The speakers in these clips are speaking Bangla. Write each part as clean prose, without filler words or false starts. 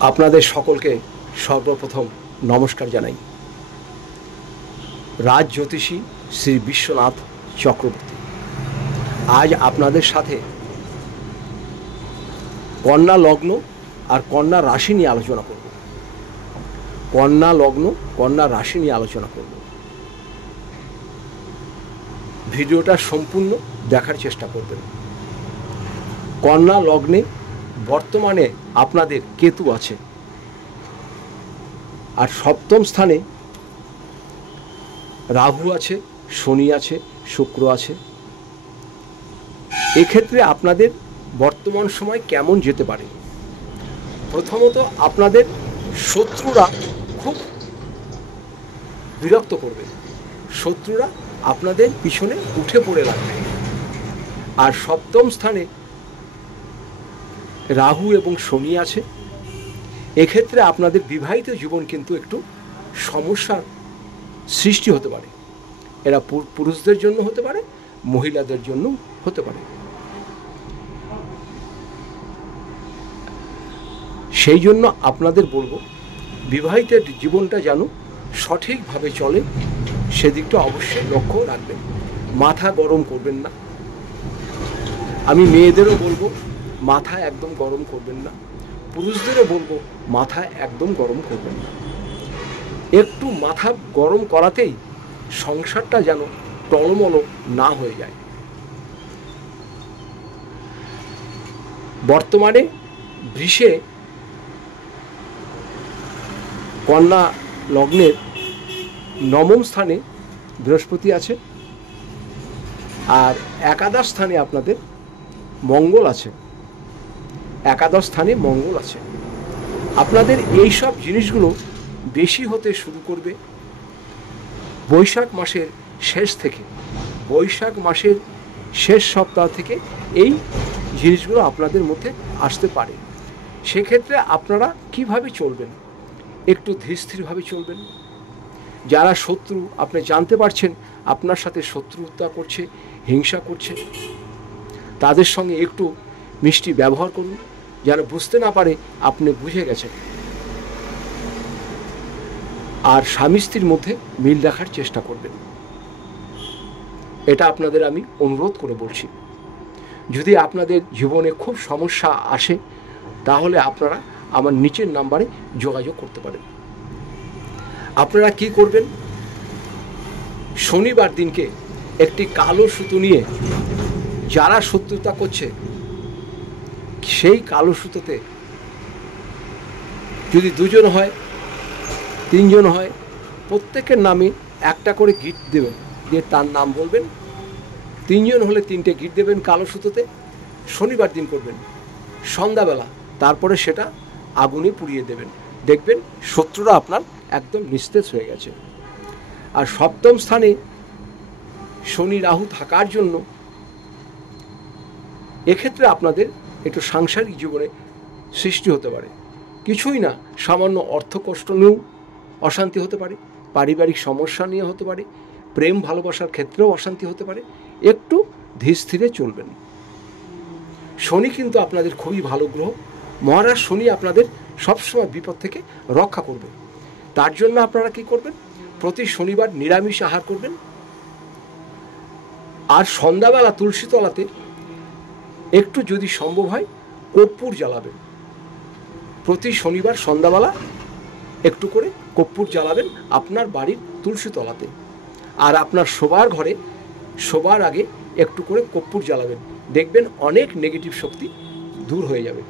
আপনাদের সকলকে সর্বপ্রথম নমস্কার জানাই। রাজ জ্যোতিষী শ্রী বিশ্বনাথ চক্রবর্তী আজ আপনাদের সাথে কন্যা লগ্ন আর কন্যা রাশি নিয়ে আলোচনা করব। কন্যা লগ্ন, কন্যা রাশি নিয়ে আলোচনা করব। ভিডিওটা সম্পূর্ণ দেখার চেষ্টা করবেন। কন্যা লগ্নে বর্তমানে আপনাদের কেতু আছে, আর সপ্তম স্থানে রাহু আছে, শনি আছে, শুক্র আছে। এক্ষেত্রে আপনাদের বর্তমান সময় কেমন যেতে পারে? প্রথমত, আপনাদের শত্রুরা খুব বিরক্ত করবে, শত্রুরা আপনাদের পিছনে উঠে পড়ে লাগবে। আর সপ্তম স্থানে রাহু এবং শনি আছে। এক্ষেত্রে আপনাদের বিবাহিত জীবন কিন্তু একটু সমস্যার সৃষ্টি হতে পারে। এরা পুরুষদের জন্য হতে পারে, মহিলাদের জন্য হতে পারে। সেই জন্য আপনাদের বলবো, বিবাহিত জীবনটা যেন সঠিকভাবে চলে সেদিকটা অবশ্যই লক্ষ্য রাখবেন। মাথা গরম করবেন না। আমি মেয়েদেরও বলবো, মাথা একদম গরম করবেন না। পুরুষদেরও বলবো, মাথা একদম গরম করবেন না। একটু মাথা গরম করাতেই সংসারটা যেন টলমল না হয়ে যায়। বর্তমানে বৃষে কন্যা লগ্নের নবম স্থানে বৃহস্পতি আছে, আর একাদশ স্থানে আপনাদের মঙ্গল আছে। একাদশ স্থানে মঙ্গল আছে। আপনাদের এই সব জিনিসগুলো বেশি হতে শুরু করবে বৈশাখ মাসের শেষ থেকে। বৈশাখ মাসের শেষ সপ্তাহ থেকে এই জিনিসগুলো আপনাদের মধ্যে আসতে পারে। সেক্ষেত্রে আপনারা কিভাবে চলবেন? একটু ধীরস্থিরভাবে চলবেন। যারা শত্রু, আপনি জানতে পারছেন আপনার সাথে শত্রুতা করছে, হিংসা করছে, তাদের সঙ্গে একটু মিষ্টি ব্যবহার করুন, যেন বুঝতে না পারে আপনি বুঝে গেছেন। আর স্বামী স্ত্রীর মধ্যে মিল রাখার চেষ্টা করবেন। এটা আপনাদের আমি অনুরোধ করে বলছি। যদি আপনাদের জীবনে খুব সমস্যা আসে, তাহলে আপনারা আমার নিচের নাম্বারে যোগাযোগ করতে পারেন। আপনারা কি করবেন? শনিবার দিনকে একটি কালো সুতো নিয়ে যারা শত্রুতা করছে, সেই কালো সুতোতে যদি দুজন হয়, তিনজন হয়, প্রত্যেকের নামে একটা করে গিট দেবেন, দিয়ে তার নাম বলবেন। তিনজন হলে 3টে গিট দেবেন কালো সুতোতে। শনিবার দিন করবেন সন্ধ্যাবেলা, তারপরে সেটা আগুনে পুড়িয়ে দেবেন। দেখবেন শত্রুরা আপনার একদম নিস্তেজ হয়ে গেছে। আর সপ্তম স্থানে শনি রাহু থাকার জন্য এক্ষেত্রে আপনাদের একটু সাংসারিক জীবনে সৃষ্টি হতে পারে। কিছুই না, সামান্য অর্থকষ্ট নিয়েও অশান্তি হতে পারে, পারিবারিক সমস্যা নিয়ে হতে পারে, প্রেম ভালোবাসার ক্ষেত্রেও অশান্তি হতে পারে। একটু ধীর স্থিরে চলবেন। শনি কিন্তু আপনাদের খুবই ভালো গ্রহ। মহারাজ শনি আপনাদের সবসময় বিপদ থেকে রক্ষা করবে। তার জন্য আপনারা কি করবেন? প্রতি শনিবার নিরামিষ আহার করবেন। আর সন্ধ্যাবেলা তুলসী তলাতে একটু যদি সম্ভব হয় কর্পূর জ্বালাবেন। প্রতি শনিবার সন্ধ্যাবেলা একটু করে কর্পূর জ্বালাবেন আপনার বাড়ির তুলসী তলাতে। আর আপনার শোবার ঘরে শোবার আগে একটু করে কর্পূর জ্বালাবেন। দেখবেন অনেক নেগেটিভ শক্তি দূর হয়ে যাবে।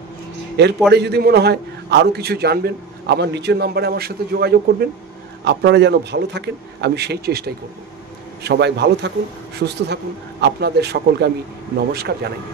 এরপরে যদি মনে হয় আরও কিছু জানবেন, আমার নিচের নাম্বারে আমার সাথে যোগাযোগ করবেন। আপনারা যেন ভালো থাকেন, আমি সেই চেষ্টাই করব। সবাই ভালো থাকুন, সুস্থ থাকুন। আপনাদের সকলকে আমি নমস্কার জানাই।